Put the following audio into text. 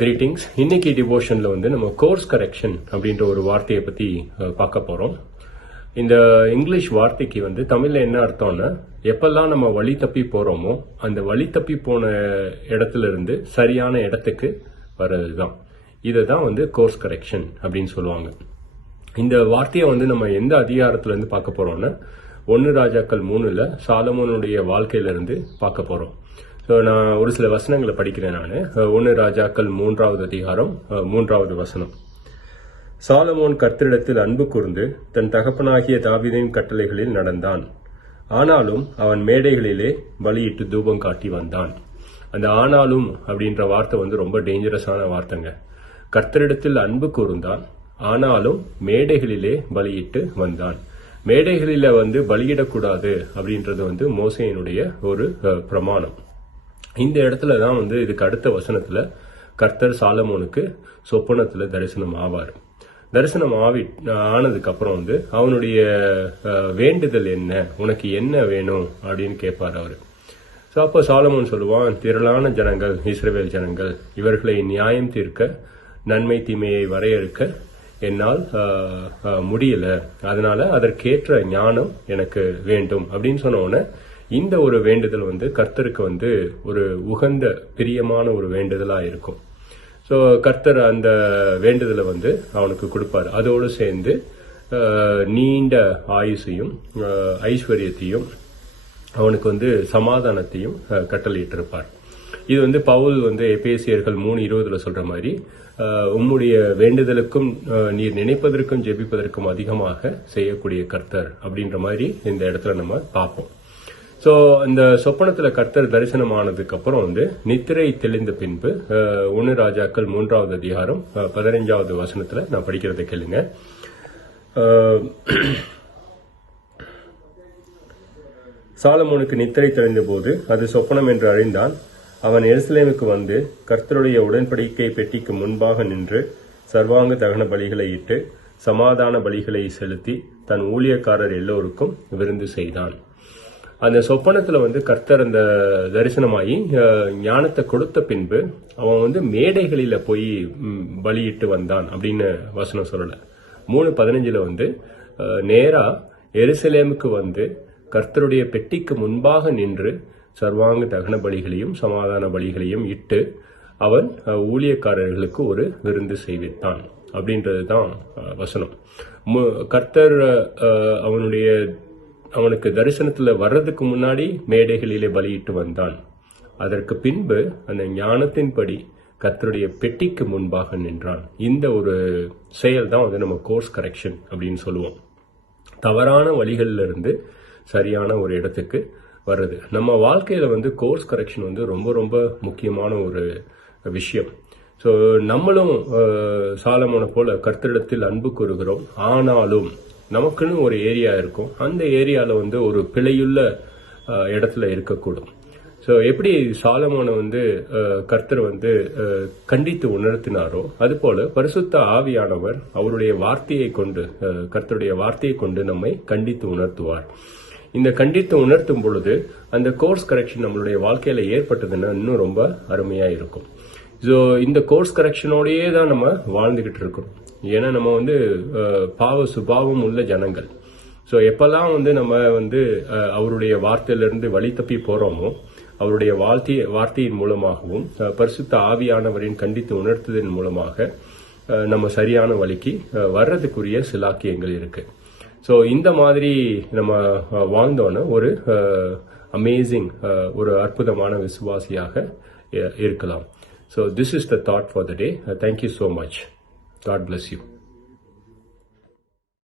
Greetings. இன்னைக்கு டிவோஷன்ல வந்து நம்ம கோர்ஸ் கரெக்ஷன் அப்படின்ற ஒரு வார்த்தையை பத்தி பார்க்க போறோம். இந்த இங்கிலீஷ் வார்த்தைக்கு வந்து தமிழ்ல என்ன அர்த்தம்னா, எப்பெல்லாம் நம்ம வழி தப்பி போறோமோ அந்த வழி தப்பி போன இடத்துல இருந்து சரியான இடத்துக்கு வர்றதுதான். இதை தான் வந்து கோர்ஸ் கரெக்ஷன் அப்படின்னு சொல்லுவாங்க. இந்த வார்த்தையை வந்து நம்ம எந்த அதிகாரத்துல இருந்து பார்க்க போறோம்னா, 1 ராஜாக்கள் 3ல சாலமோனுடைய வாழ்க்கையில இருந்து பார்க்க போறோம். நான் ஒரு சில வசனங்களை படிக்கிறேன். நான் 1 ராஜாக்கள் 3வது அதிகாரம் 3வது வசனம். சாலமோன் கர்த்தரிடத்தில் அன்பு கூர்ந்து தன் தகப்பனாகிய தாவீதின் கட்டளைகளில் நடந்தான். ஆனாலும் அவன் மேடைகளிலே பலியிட்டு தூபம் காட்டி வந்தான். அந்த ஆனாலும் அப்படின்ற வார்த்தை வந்து ரொம்ப டேஞ்சரஸான வார்த்தைங்க. கர்த்தரிடத்தில் அன்பு கூர்ந்தான், ஆனாலும் மேடைகளிலே பலியிட்டு வந்தான். மேடைகளில வந்து பலியிடக்கூடாது அப்படின்றது வந்து மோசேயினுடைய ஒரு பிரமாணம். இந்த இடத்துல தான் வந்து இதுக்கு அடுத்த வசனத்துல கர்த்தர் சாலமோனுக்கு சொப்பனத்துல தரிசனம் ஆவார். தரிசனம் ஆனதுக்கு அப்புறம் வந்து அவனுடைய வேண்டுதல் என்ன, உனக்கு என்ன வேணும் அப்படின்னு கேட்பார் அவரு. அப்போ சாலமோன் சொல்லுவான், திரளான ஜனங்கள், இஸ்ரவேல் ஜனங்கள், இவர்களை நியாயம் தீர்க்க, நன்மை தீமையை வரையறுக்க என்னால் முடியல, அதனால அதற்கேற்ற ஞானம் எனக்கு வேண்டும் அப்படின்னு சொன்ன உடனே இந்த ஒரு வேண்டுதல் வந்து கர்த்தருக்கு வந்து ஒரு உகந்த பிரியமான ஒரு வேண்டுதலா இருக்கும். ஸோ கர்த்தர் அந்த வேண்டுதலை வந்து அவனுக்கு கொடுப்பார். அதோடு சேர்ந்து நீண்ட ஆயுசையும் ஐஸ்வர்யத்தையும் அவனுக்கு வந்து சமாதானத்தையும் கட்டளையிட்டிருப்பார். இது வந்து பவுல் வந்து எபேசியர்கள் 3:20 சொல்ற மாதிரி, உம்முடைய வேண்டுதலுக்கும் நீர் நினைப்பதற்கும் ஜெபிப்பதற்கும் அதிகமாக செய்யக்கூடிய கர்த்தர் அப்படின்ற மாதிரி இந்த இடத்துல நம்ம பார்ப்போம். சோ இந்த சொப்பனத்துல கர்த்தர் தரிசனம் ஆனதுக்கு அப்புறம் வந்து நித்திரை தெளிந்த பின்பு 1 ராஜாக்கள் 3வது அதிகாரம் 15வது வசனத்துல நான் படிக்கிறதை கேளுங்க. சாலமோனுக்கு நித்திரை தெளிந்த போது அது சொப்பனம் என்று அறிந்தான். அவன் எருசலேமுக்கு வந்து கர்த்தருடைய உடன்படிக்கை பெட்டிக்கு முன்பாக நின்று சர்வாங்க தகன பலிகளை இட்டு சமாதான பலிகளை செலுத்தி தன் ஊழியக்காரர் எல்லோருக்கும் விருந்து செய்தான். அந்த சொப்பனத்துல வந்து கர்த்தர் அந்த தரிசனமாயி ஞானத்தை கொடுத்த பின்பு அவன் வந்து மேடைகளில போய் பலியிட்டு வந்தான் அப்படின்னு வசனம் சொல்லல. 3:15 வந்து நேரா எருசலேமுக்கு வந்து கர்த்தருடைய பெட்டிக்கு முன்பாக நின்று சர்வாங்க தகன பலிகளையும் சமாதான பலிகளையும் இட்டு அவன் ஊழியக்காரர்களுக்கு ஒரு விருந்து செய்வித்தான் அப்படின்றதுதான் வசனம். கர்த்தர் அவனுக்கு தரிசனத்துல வர்றதுக்கு முன்னாடி மேடைகளிலே பலியிட்டு வந்தான். அதற்கு பின்பு அந்த ஞானத்தின்படி கர்த்தருடைய பெட்டிக்கு முன்பாக நின்றான். இந்த ஒரு செயல் தான் வந்து நம்ம கோர்ஸ் கரெக்ஷன் அப்படின்னு சொல்லுவோம். தவறான வழிகள்ல இருந்து சரியான ஒரு இடத்துக்கு வர்றது. நம்ம வாழ்க்கையில வந்து கோர்ஸ் கரெக்ஷன் வந்து ரொம்ப ரொம்ப முக்கியமான ஒரு விஷயம். ஸோ நம்மளும் சாலமோனை போல கர்த்தரிடத்தில் அன்பு கூறுகிறோம், ஆனாலும் நமக்குன்னு ஒரு ஏரியா இருக்கும். அந்த ஏரியால வந்து ஒரு பிழையுள்ள இடத்துல இருக்கக்கூடும். ஸோ எப்படி சாலமோனை வந்து கர்த்தர் வந்து கண்டித்து உணர்த்தினாரோ அதுபோல பரிசுத்த ஆவியானவர் அவருடைய வார்த்தையை கொண்டு, கர்த்தருடைய வார்த்தையை கொண்டு நம்மை கண்டித்து உணர்த்துவார். இந்த கண்டித்து உணர்த்தும் பொழுது அந்த கோர்ஸ் கரெக்ஷன் நம்மளுடைய வாழ்க்கையில ஏற்பட்டதுன்னா இன்னும் ரொம்ப அருமையா இருக்கும். ஸோ இந்த கோர்ஸ் கரெக்ஷனோடயே தான் நம்ம வாழ்ந்துகிட்டு இருக்கோம். ஏன்னா நம்ம வந்து பாவ சுபாவம் உள்ள ஜனங்கள். ஸோ எப்பெல்லாம் வந்து நம்ம வந்து அவருடைய வார்த்தையிலிருந்து வழி தப்பி போறோமோ அவருடைய வார்த்தையின் மூலமாகவும் பரிசுத்த ஆவியானவரின் கண்டித்து உணர்த்துவதன் மூலமாக நம்ம சரியான வழிக்கு வர்றதுக்குரிய சிலாக்கியங்கள் இருக்கு. ஸோ இந்த மாதிரி நம்ம வாழ்ந்தோன்னா ஒரு அமேசிங், ஒரு அற்புதமான விசுவாசியாக இருக்கலாம். So this is the thought for the day. Thank you so much. God bless you.